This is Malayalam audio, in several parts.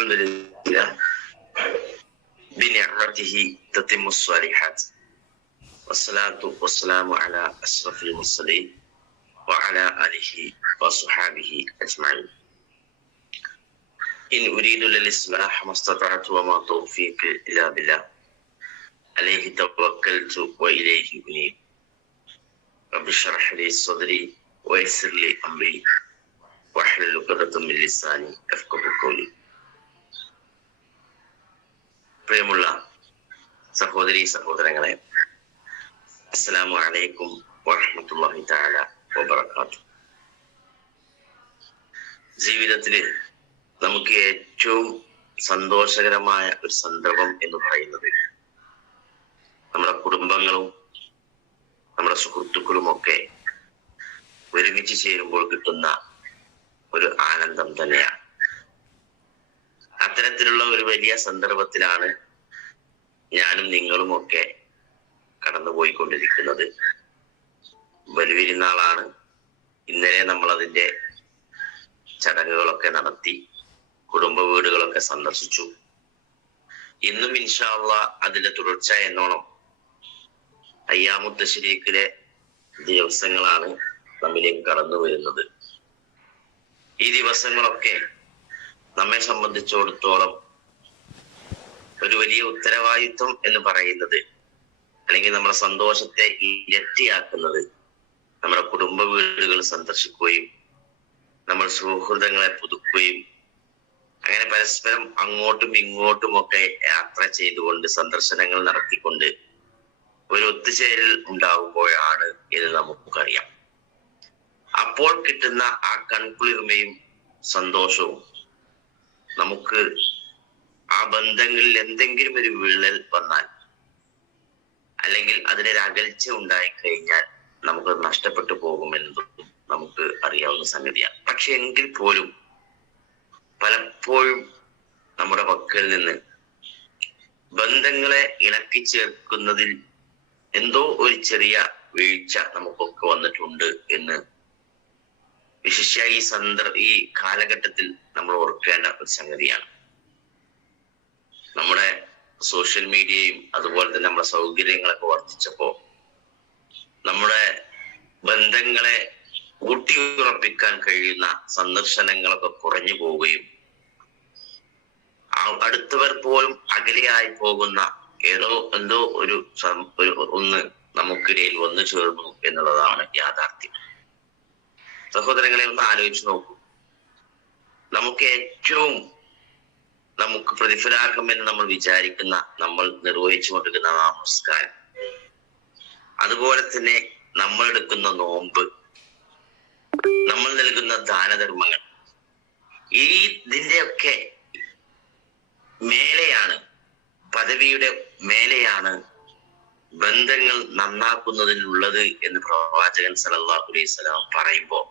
الحمد لله بنعمته تتم الصالحات. والصلاة والسلام على أشرف المرسلين وعلى آله وصحابه أجمعين. إن أريد للإصلاح ما استطعت وما توفيقي إلا بالله. عليه توكلت وإليه أنيب. رب اشرح لي صدري ويسر لي أمري. واحلل عقدة من لساني يفقه قولي. പ്രിയമുള്ള സഹോദരി സഹോദരങ്ങളെ അസ്സലാമു അലൈക്കും വറഹ്മത്തുള്ളാഹി തആല വബറകാതുഹു. ജീവിതത്തിൽ നമുക്ക് ഏറ്റവും സന്തോഷകരമായ ഒരു സന്ദർഭം എന്ന് പറയുന്നത് നമ്മുടെ കുടുംബങ്ങളും നമ്മുടെ സുഹൃത്തുക്കളും ഒക്കെ ഒരുമിച്ച് ചേരുമ്പോൾ കിട്ടുന്ന ഒരു ആനന്ദം തന്നെയാണ്. അത്തരത്തിലുള്ള ഒരു വലിയ സന്ദർഭത്തിലാണ് ഞാനും നിങ്ങളും ഒക്കെ കടന്നുപോയിക്കൊണ്ടിരിക്കുന്നത്. ബലിവിരുന്നാളാണ് ഇന്നലെ നമ്മൾ അതിന്റെ ചടങ്ങുകളൊക്കെ നടത്തി കുടുംബ വീടുകളൊക്കെ സന്ദർശിച്ചു. ഇന്നും ഇൻഷാള്ള അതിന്റെ തുടർച്ച എന്നോണം അയ്യാമുത്തശ്ശരീക്കിലെ ദിവസങ്ങളാണ് നമ്മിലേക്ക് കടന്നു വരുന്നത് ഈ ദിവസങ്ങളൊക്കെ നമ്മെ സംബന്ധിച്ചിടത്തോളം ഒരു വലിയ ഉത്തരവാദിത്വം എന്ന് പറയുന്നത് അല്ലെങ്കിൽ നമ്മുടെ സന്തോഷത്തെ ഇരട്ടിയാക്കുന്നത് നമ്മുടെ കുടുംബ വീടുകൾ സന്ദർശിക്കുകയും നമ്മൾ സുഹൃതങ്ങളെ പുതുക്കുകയും അങ്ങനെ പരസ്പരം അങ്ങോട്ടും ഇങ്ങോട്ടും ഒക്കെ യാത്ര ചെയ്തുകൊണ്ട് സന്ദർശനങ്ങൾ നടത്തിക്കൊണ്ട് ഒരു ഒത്തുചേരൽ ഉണ്ടാകുമ്പോഴാണ് എന്ന് നമുക്കറിയാം. അപ്പോൾ കിട്ടുന്ന ആ കൺകുളിർമയും സന്തോഷവും നമുക്ക് ആ ബന്ധങ്ങളിൽ എന്തെങ്കിലും ഒരു വിള്ളൽ വന്നാൽ അല്ലെങ്കിൽ അതിനൊരു അകൽച്ച ഉണ്ടായി കഴിഞ്ഞാൽ നമുക്ക് നഷ്ടപ്പെട്ടു പോകുമെന്നതും നമുക്ക് അറിയാവുന്ന സംഗതിയാണ്. പക്ഷെ എങ്കിൽ പോലും പലപ്പോഴും നമ്മുടെ പക്കൽ നിന്ന് ബന്ധങ്ങളെ ഇണക്കി ചേർക്കുന്നതിൽ എന്തോ ഒരു ചെറിയ വീഴ്ച നമുക്കൊക്കെ വന്നിട്ടുണ്ട് എന്ന് വിശിഷ്യ ഈ സന്ദർഭ ഈ കാലഘട്ടത്തിൽ നമ്മൾ ഓർക്കേണ്ട ഒരു സംഗതിയാണ്. നമ്മുടെ സോഷ്യൽ മീഡിയയും അതുപോലെ തന്നെ നമ്മുടെ സൗകര്യങ്ങളൊക്കെ വർദ്ധിച്ചപ്പോ നമ്മുടെ ബന്ധങ്ങളെ ഊട്ടിയുറപ്പിക്കാൻ കഴിയുന്ന സന്ദർശനങ്ങളൊക്കെ കുറഞ്ഞു പോവുകയും അടുത്തവർ പോലും അകലെയായി പോകുന്ന ഏതോ എന്തോ ഒരു ഒന്ന് നമുക്കിടയിൽ വന്നു ചേർന്നു എന്നുള്ളതാണ് യാഥാർത്ഥ്യം. സഹോദരങ്ങളെ ഒന്ന് ആലോചിച്ച് നോക്കൂ. നമുക്ക് ഏറ്റവും നമുക്ക് പ്രതിഫലാർഹമെന്ന് നമ്മൾ വിചാരിക്കുന്ന നമ്മൾ നിർവഹിച്ചു കൊണ്ടിരിക്കുന്ന നമസ്കാരം അതുപോലെ തന്നെ നമ്മൾ എടുക്കുന്ന നോമ്പ് നമ്മൾ നൽകുന്ന ദാനധർമ്മങ്ങൾ ഈ ഇതിന്റെയൊക്കെ മേലെയാണ് പദവിയുടെ മേലെയാണ് ബന്ധങ്ങൾ നന്നാക്കുന്നതിനുള്ളത് എന്ന് പ്രവാചകൻ സല്ലല്ലാഹു അലൈഹി വസല്ലം പറയുമ്പോൾ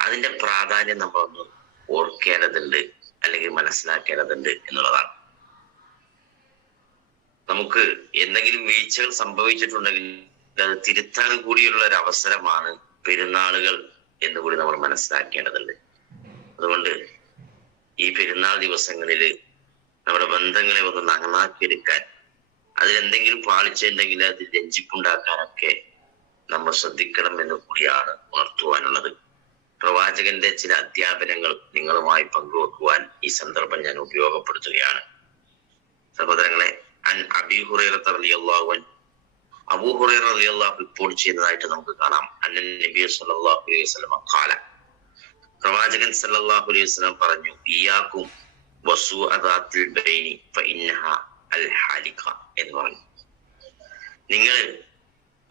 അതിന്റെ പ്രാധാന്യം നമ്മളൊന്ന് ഓർക്കേണ്ടതുണ്ട് അല്ലെങ്കിൽ മനസ്സിലാക്കേണ്ടതുണ്ട് എന്നുള്ളതാണ്. നമുക്ക് എന്തെങ്കിലും വീഴ്ചകൾ സംഭവിച്ചിട്ടുണ്ടെങ്കിൽ അത് തിരുത്താൻ കൂടിയുള്ള ഒരു അവസരമാണ് പെരുന്നാളുകൾ എന്ന് കൂടി നമ്മൾ മനസ്സിലാക്കേണ്ടതുണ്ട്. അതുകൊണ്ട് ഈ പെരുന്നാൾ ദിവസങ്ങളിൽ നമ്മുടെ ബന്ധങ്ങളെ ഒന്ന് നന്നാക്കിയെടുക്കാൻ അതിലെന്തെങ്കിലും പാളിച്ചുണ്ടെങ്കിൽ അത് രഞ്ജിപ്പുണ്ടാക്കാനൊക്കെ നമ്മൾ ശ്രദ്ധിക്കണം എന്ന് കൂടിയാണ് ഉണർത്തുവാനുള്ളത്. പ്രവാചകന്റെ ചില അധ്യാപനങ്ങൾ നിങ്ങളുമായി പങ്കുവെക്കുവാൻ ഈ സന്ദർഭം ഞാൻ ഉപയോഗപ്പെടുത്തുകയാണ്. സഹോദരങ്ങളെ അൻ അബി ഹുറൈറ റളിയല്ലാഹു അൻഹു അബൂ റിപ്പോർട്ട് ചെയ്യുന്നതായിട്ട് നമുക്ക് കാണാം. അന്നൻ നബി സല്ലല്ലാഹു അലൈഹി വസല്ലം ഖാല പ്രവാചകൻ സല്ലല്ലാഹു അലൈഹി വസല്ലം പറഞ്ഞു ഇയാക്കും വസു അദാത്തിൽ ബൈനി ഫഇന്നഹ അൽ ഹാലിക എന്ന് പറഞ്ഞു. നിങ്ങൾ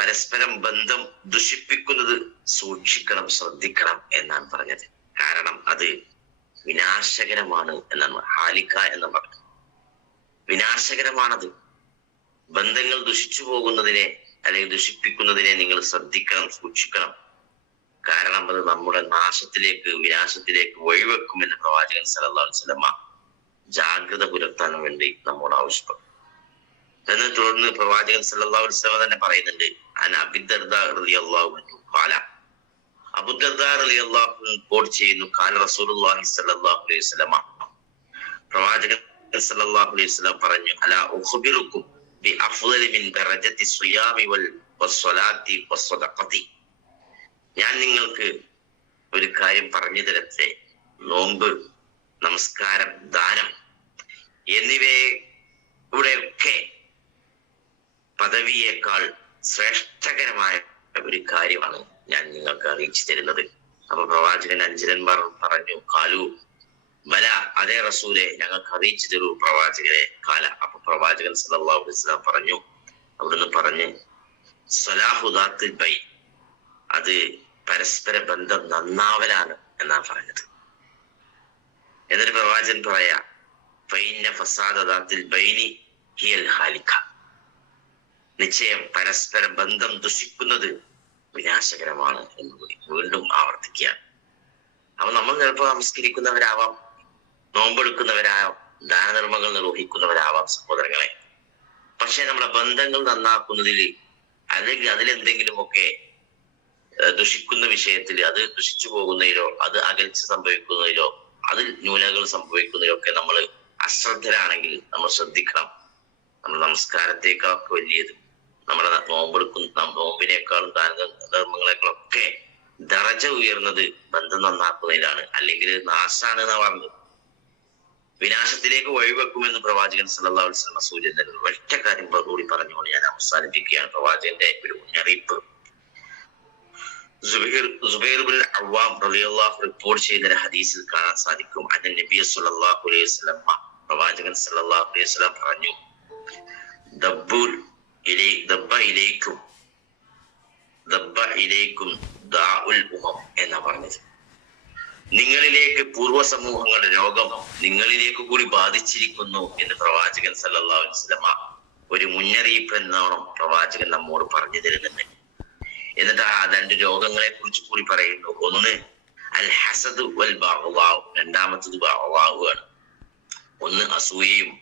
പരസ്പരം ബന്ധം ദുഷിപ്പിക്കുന്നത് സൂക്ഷിക്കണം ശ്രദ്ധിക്കണം എന്നാണ് പറഞ്ഞത്. കാരണം അത് വിനാശകരമാണ് എന്നാണ് ഹാലിക്ക എന്ന് പറഞ്ഞത്. വിനാശകരമാണത്. ബന്ധങ്ങൾ ദുഷിച്ചു പോകുന്നതിനെ അല്ലെങ്കിൽ ദുഷിപ്പിക്കുന്നതിനെ നിങ്ങൾ ശ്രദ്ധിക്കണം സൂക്ഷിക്കണം. കാരണം അത് നമ്മുടെ നാശത്തിലേക്ക് വിനാശത്തിലേക്ക് വഴിവെക്കുമെന്ന് പ്രവാചകൻ സലഹ് വസല്ലമ ജാഗ്രത പുലർത്താൻ വേണ്ടി നമ്മോട് ആവശ്യപ്പെടും എന്ന് തുടർന്ന് പ്രവാചകൻ സല്ലല്ലാഹു അലൈഹി വസല്ലം തന്നെ പറയുന്നുണ്ട് ചെയ്യുന്നു പറഞ്ഞു ഞാൻ നിങ്ങൾക്ക് ഒരു കാര്യം പറഞ്ഞു തരട്ടെ നോമ്പ് നമസ്കാരം ദാനം എന്നിവയുടെയൊക്കെ പദവിയേക്കാൾ ശ്രേഷ്ഠകരമായ ഒരു കാര്യമാണ് ഞാൻ നിങ്ങൾക്ക് അറിയിച്ചു തരുന്നത്. അപ്പൊ പ്രവാചകൻ അഞ്ചരന്മാർ പറഞ്ഞു കാലു ബല അതേ റസൂലെ ഞങ്ങൾക്ക് അറിയിച്ചു തരൂ പ്രവാചകരെ. കാല അപ്പൊ പ്രവാചകൻ സല്ലല്ലാഹു അലൈഹി വസല്ലം പറഞ്ഞു അവിടുന്ന് പറഞ്ഞ് സലാഹുദാത്തിൽ ബൈ അത് പരസ്പര ബന്ധം നന്നാവലാണ് എന്നാണ് പറഞ്ഞത്. എന്നൊരു പ്രവാചകൻ പറയാ ഫൈന ഫസാദാത്തിൽ ബൈനി ഹിയൽ ഹാലിക്ക. നിശ്ചയം പരസ്പര ബന്ധം ദുഷിക്കുന്നത് വിനാശകരമാണ് എന്ന് കൂടി വീണ്ടും ആവർത്തിക്കുക. അപ്പൊ നമ്മൾ ചിലപ്പോൾ നമസ്കരിക്കുന്നവരാവാം നോമ്പെടുക്കുന്നവരാവാം ദാനധർമ്മങ്ങൾ നിർവഹിക്കുന്നവരാവാം സഹോദരങ്ങളെ. പക്ഷെ നമ്മളെ ബന്ധങ്ങൾ നന്നാക്കുന്നതിൽ അല്ലെങ്കിൽ അതിലെന്തെങ്കിലുമൊക്കെ ദുഷിക്കുന്ന വിഷയത്തിൽ അത് ദുഷിച്ചു പോകുന്നതിലോ അത് അകൽച്ച സംഭവിക്കുന്നതിലോ അതിൽ ന്യൂനകൾ സംഭവിക്കുന്നതിലോ ഒക്കെ നമ്മൾ അശ്രദ്ധരാണെങ്കിൽ നമ്മൾ ശ്രദ്ധിക്കണം. നമ്മൾ നമസ്കാരത്തേക്കാൾ വലിയത് നമ്മുടെ നോമ്പെടുക്കുന്ന നോമ്പിനേക്കാളും ദാനധർമ്മങ്ങളെക്കാളും ഒക്കെ ദറജ ഉയർന്നത് ബന്ധം നന്നാക്കുന്നതിലാണ്. അല്ലെങ്കിൽ നാശാണ് എന്നാ പറഞ്ഞത്. വിനാശത്തിലേക്ക് വഴിവെക്കുമെന്ന് പ്രവാചകൻ അലൈഹി വസല്ലം സൂചന നൽകുന്നു ഒറ്റ കാര്യം കൂടി പറഞ്ഞുകൊണ്ട് ഞാൻ അവസാനിപ്പിക്കുകയാണ് പ്രവാചകന്റെ ഒരു മുന്നറിയിപ്പ്. സുബൈർ സുബൈർ ബിൻ അവ്വാം റളിയല്ലാഹു റിപ്പോർട്ട് ചെയ്യുന്ന ഹദീസിൽ കാണാൻ സാധിക്കും. അതിൽ നബി സല്ലല്ലാഹു അലൈഹി വസല്ലം പ്രവാചകൻ സല്ലല്ലാഹു അലൈഹി വസല്ലം പറഞ്ഞു ദബ്ബുൽ ഇലൈക്കും. എന്നാ പറഞ്ഞത്. നിങ്ങളിലേക്ക് പൂർവ സമൂഹങ്ങളുടെ രോഗം നിങ്ങളിലേക്ക് കൂടി ബാധിച്ചിരിക്കുന്നു എന്ന് പ്രവാചകൻ സല്ലല്ലാഹു അലൈഹി വസല്ലമ ഒരു മുന്നറിയിപ്പ് എന്നോണം പ്രവാചകൻ നമ്മോട് പറഞ്ഞു തരുന്നുണ്ട്. എന്നിട്ട് ആ രണ്ട് രോഗങ്ങളെ കുറിച്ച് കൂടി പറയുന്നു. ഒന്ന് അൽ ഹസദ് വൽ ബാഹുവാവ് രണ്ടാമത്തത് ബാഹുവാവുകയാണ് ഒന്ന് അസൂയയും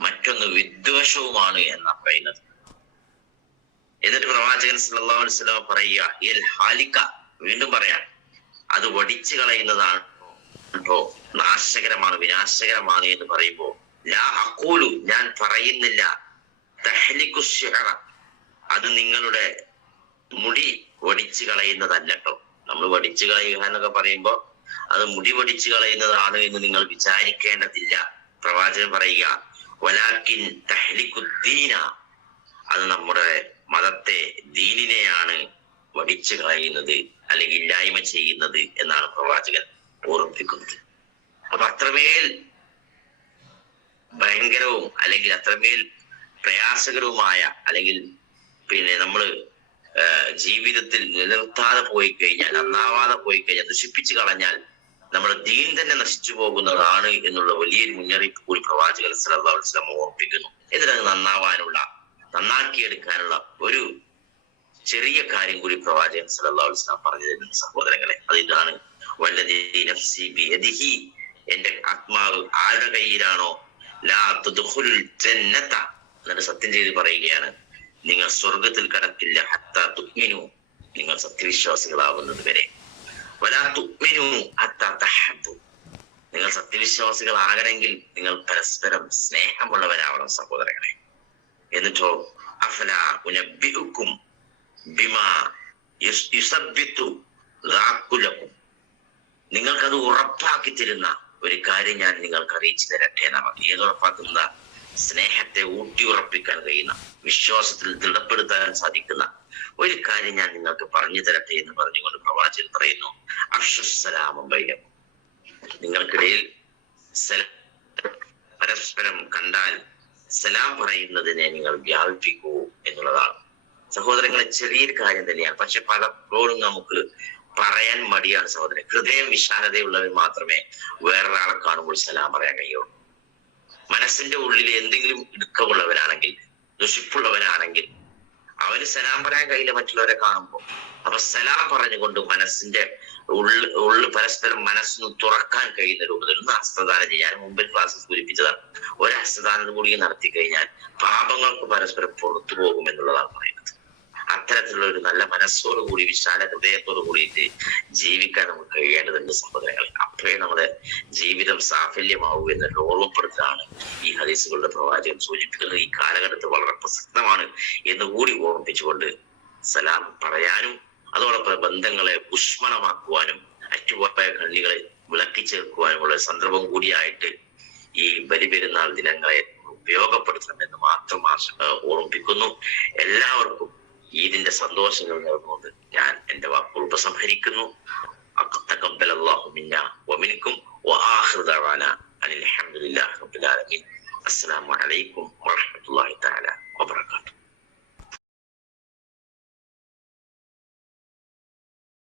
മറ്റൊന്ന് വിദ്വേഷവുമാണ് എന്നാ പറയുന്നത്. എന്നിട്ട് പ്രവാചകൻ സല്ലല്ലാഹു അലൈഹി വസല്ലം പറയുക വീണ്ടും പറയാ അത് വടിച്ചു കളയുന്നതാണ്? നാശകരമാണ്? വിനാശകരമാണ് എന്ന് പറയുമ്പോ ലാ അക്കൂലു ഞാൻ പറയുന്നില്ല. അത് നിങ്ങളുടെ മുടി വടിച്ചു കളയുന്നതല്ല കേട്ടോ നമ്മൾ വടിച്ചു കളയുക എന്നൊക്കെ പറയുമ്പോ അത് മുടി വടിച്ചു കളയുന്നതാണ് എന്ന് നിങ്ങൾ വിചാരിക്കേണ്ടതില്ല. പ്രവാചകൻ പറയുക വലാക്കിൻ തഹ്ലിക്കുദ്ദീന അത് നമ്മുടെ മതത്തെ ദീനിനെയാണ് വടിച്ചു കളയുന്നത് അല്ലെങ്കിൽ ഇല്ലായ്മ ചെയ്യുന്നത് എന്നാണ് പ്രവാചകൻ ഓർമ്മിപ്പിക്കുന്നത്. അപ്പൊ അത്രമേൽ ഭയങ്കരവും അല്ലെങ്കിൽ അത്രമേൽ പ്രയാസകരവുമായ അല്ലെങ്കിൽ പിന്നെ നമ്മൾ ജീവിതത്തിൽ നിലനിർത്താതെ പോയി കഴിഞ്ഞാൽ നന്നാവാതെ പോയി കഴിഞ്ഞാൽ നശിപ്പിച്ചു കളഞ്ഞാൽ നമ്മുടെ ദീൻ തന്നെ നശിച്ചു പോകുന്നതാണ് എന്നുള്ള വലിയൊരു മുന്നറിയിപ്പ് കൂടി പ്രവാചകൻ വസല്ലം ഓർപ്പിക്കുന്നു എന്നിട്ട് നന്നാവാനുള്ള നന്നാക്കിയെടുക്കാനുള്ള ഒരു ചെറിയ കാര്യം കൂടി പ്രവാചകൻ സല്ലല്ലാഹു അലൈഹി വസല്ലം പറഞ്ഞു തരുന്ന സഹോദരങ്ങളെ അത് ഇതാണ് നഫ്സി എന്റെ ആത്മാവ് ആരുടെ കയ്യിലാണോ? ലാ ജന്നത എന്നിട്ട് സത്യം ചെയ്ത് പറയുകയാണ്. നിങ്ങൾ സ്വർഗത്തിൽ കടക്കില്ല ഹത്താ നിങ്ങൾ സത്യവിശ്വാസികളാവുന്നത് വരെ. വലാ തഹബ്ബു. നിങ്ങൾ സത്യവിശ്വാസികളാകണമെങ്കിൽ നിങ്ങൾ പരസ്പരം സ്നേഹമുള്ളവരാവണം സഹോദരങ്ങളെ. എന്നിട്ടോ അഫല ഉനബിഉക്കും ബിമാ നിങ്ങൾക്കത് ഉറപ്പാക്കി തരുന്ന ഒരു കാര്യം ഞാൻ നിങ്ങൾക്ക് അറിയിച്ചു തരട്ടെ എന്നാണ്. ഏത് ഉറപ്പാക്കുന്ന? സ്നേഹത്തെ ഊട്ടി ഉറപ്പിക്കാൻ കഴിയുന്ന വിശ്വാസത്തിൽ ദൃഢപ്പെടുത്താൻ സാധിക്കുന്ന ഒരു കാര്യം ഞാൻ നിങ്ങൾക്ക് പറഞ്ഞു തരട്ടെ എന്ന് പറഞ്ഞുകൊണ്ട് പ്രവാചകൻ പറയുന്നു അക്ഷുസലാമം വൈകം നിങ്ങൾക്കിടയിൽ പരസ്പരം കണ്ടാൽ സലാം പറയുന്നതിനെ നിങ്ങൾ വ്യാപിപ്പിക്കൂ എന്നുള്ളതാണ്. സഹോദരങ്ങളെ ചെറിയൊരു കാര്യം തന്നെയാണ്. പക്ഷെ പലപ്പോഴും നമുക്ക് പറയാൻ മടിയാണ് സഹോദരൻ. ഹൃദയം വിശാലതയുള്ളവർ മാത്രമേ വേറൊരാളെ കാണുമ്പോൾ സലാം പറയാൻ കഴിയുള്ളൂ. മനസ്സിന്റെ ഉള്ളിൽ എന്തെങ്കിലും ഇടുക്കമുള്ളവരാണെങ്കിൽ ദുഷിപ്പുള്ളവരാണെങ്കിൽ അവന് സലാം പറയാൻ കഴിയില്ല മറ്റുള്ളവരെ കാണുമ്പോൾ അപ്പൊ സലാം പറഞ്ഞുകൊണ്ട് മനസ്സിന്റെ ഉള്ളിൽ ഉള്ളിൽ പരസ്പരം മനസ്സിന് തുറക്കാൻ കഴിയുന്ന രൂപത്തിൽ ഒന്ന് ഹസ്തദാനം ചെയ്യാൻ മുമ്പിൽ ക്ലാസ് സൂചിപ്പിച്ചതാണ്. ഒരു ഹസ്തദാനം കൂടി നടത്തി കഴിഞ്ഞാൽ പാപങ്ങൾക്ക് പരസ്പരം പുറത്തു പോകും എന്നുള്ളതാണ് പറയുന്നത്. അത്തരത്തിലുള്ള ഒരു നല്ല മനസ്സോടു കൂടി വിശാല ഹൃദയത്തോടു കൂടിയിട്ട് ജീവിക്കാൻ നമുക്ക് കഴിയേണ്ടതുണ്ട് സഹോദരങ്ങൾ അപ്പോഴേ നമ്മുടെ ജീവിതം സാഫല്യമാവൂ ഓർമ്മപ്പെടുത്താണ് ഈ ഹദീസുകളുടെ പ്രവാചകം സൂചിപ്പിക്കുന്നത്. ഈ കാലഘട്ടത്തിൽ വളരെ പ്രസക്തമാണ് എന്ന് കൂടി ഓർമ്മിപ്പിച്ചുകൊണ്ട് സലാം പറയാനും അതോടൊപ്പം ബന്ധങ്ങളെ ഊഷ്മളമാക്കുവാനും അറ്റുപോയ കണ്ണികളെ വിളക്കി ചേർക്കുവാനുമുള്ള സന്ദർഭം കൂടിയായിട്ട് ഈ ബലിപെരുന്നാൾ ദിനങ്ങളെ ഉപയോഗപ്പെടുത്തണമെന്ന് മാത്രം ഓർമ്മിപ്പിക്കുന്നു. എല്ലാവർക്കും ഈദിന്റെ സന്തോഷങ്ങൾ നേർന്നുകൊണ്ട് ഞാൻ എന്റെ വാക്കുകൾ ഉപസംഹരിക്കുന്നു تقبل الله منا ومنكم واخر دعوانا ان الحمد لله رب العالمين السلام عليكم ورحمه الله تعالى وبركاته